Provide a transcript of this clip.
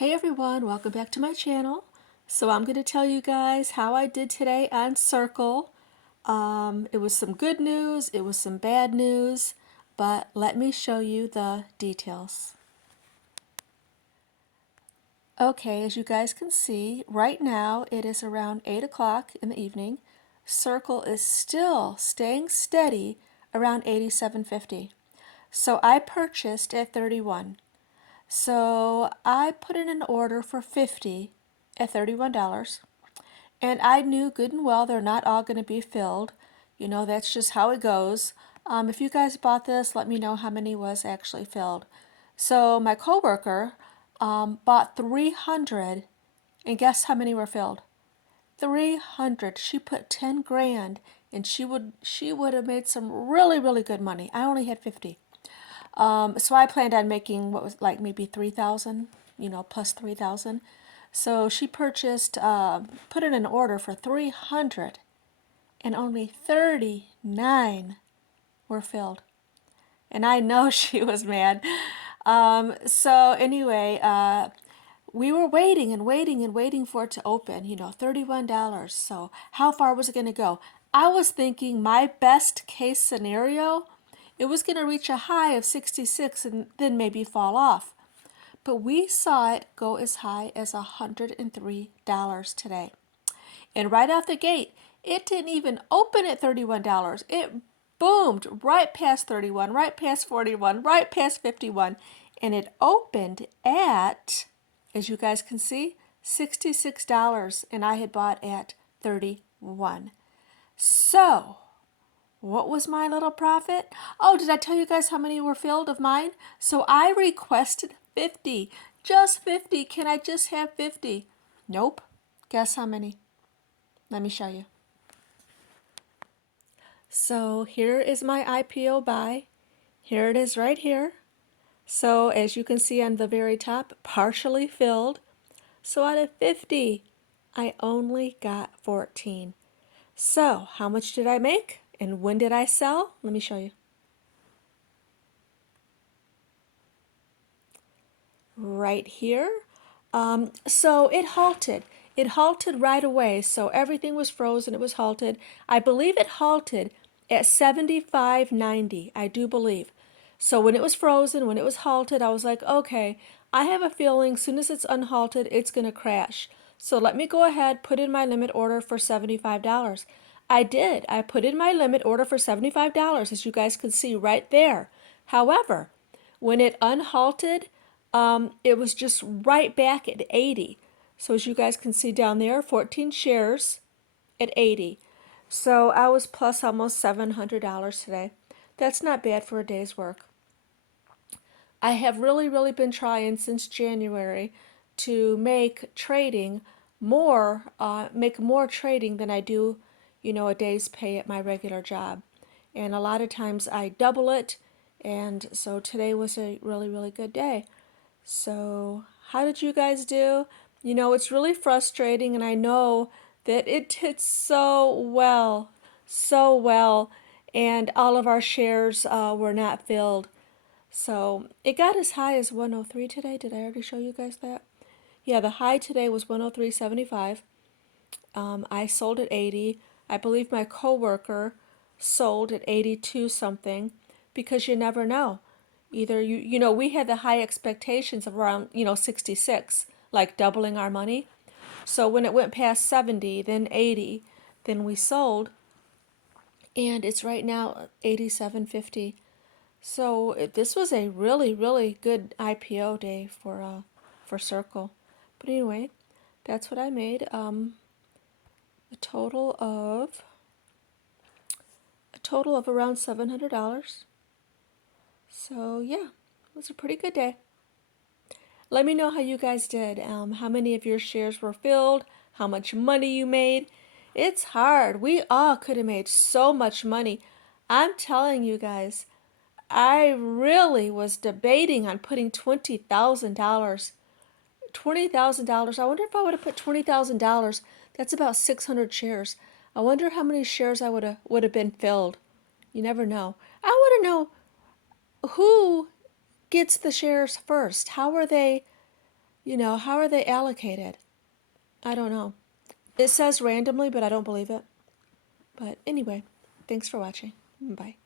Hey everyone, welcome back to my channel. So I'm going to tell you guys how I did today on Circle. It was some good news, it was some bad news, but let me show you the details. Okay, as you guys can see, right now it is around 8 o'clock in the evening. Circle is still staying steady around 87.50. So I purchased at 31. So I put in an order for 50 at $31. And I knew good and well they're not all going to be filled. You know, that's just how it goes. If you guys bought this, let me know how many was actually filled. So my coworker bought 300, and guess how many were filled? 300. She put 10 grand, and she would have made some really good money. I only had 50. So I planned on making what was like maybe 3,000, plus 3,000. So she purchased, put in an order for 300, and only 39 were filled. And I know she was mad. So anyway, we were waiting and waiting and waiting for it to open, $31. So how far was it going to go? I was thinking my best case scenario, it was going to reach a high of 66 and then maybe fall off. But we saw it go as high as $103 today. And right out the gate, it didn't even open at $31. It boomed right past 31, right past 41, right past 51, and it opened at, as you guys can see, $66, and I had bought at 31. So, what was my little profit? Oh, did I tell you guys how many were filled of mine? So I requested 50. Just 50. Can I just have 50? Nope. Guess how many? Let me show you. So here is my IPO buy. Here it is right here. So as you can see on the very top, partially filled. So out of 50, I only got 14. So how much did I make? And when did I sell? Let me show you. Right here. So it halted. It halted right away. So everything was frozen. It was halted. I believe it halted at 75.90. I do believe. So when it was frozen, when it was halted, I was like, okay, I have a feeling as soon as it's unhalted, it's going to crash. So let me go ahead, put in my limit order for $75. I did. I put in my limit order for $75, as you guys can see right there. However, when it unhalted, it was just right back at 80. So as you guys can see down there, 14 shares at 80. So I was plus almost $700 today. That's not bad for a day's work. I have really been trying since January to make trading make more trading than I do, a day's pay at my regular job. And a lot of times I double it, and so today was a really good day. So, how did you guys do? It's really frustrating, and I know that it did so well, and all of our shares were not filled. So, it got as high as 103 today. Did I already show you guys that? Yeah, the high today was 103.75. I sold at 80. I believe my coworker sold at 82 something, because you never know. Either we had the high expectations of around, 66, like doubling our money. So when it went past 70, then 80, then we sold, and it's right now 87.50. So this was a really good IPO day for Circle. But anyway, that's what I made. A total of around $700. So yeah, it was a pretty good day. Let me know how you guys did. How many of your shares were filled? How much money you made? It's hard. We all could have made so much money. I'm telling you guys, I really was debating on putting $20,000. $20,000. I wonder if I would have put $20,000. That's about 600 shares. I wonder how many shares I would have been filled. You never know. I want to know who gets the shares first. How are they How are they allocated? I don't know. It says randomly, but I don't believe it. But anyway, thanks for watching. Bye.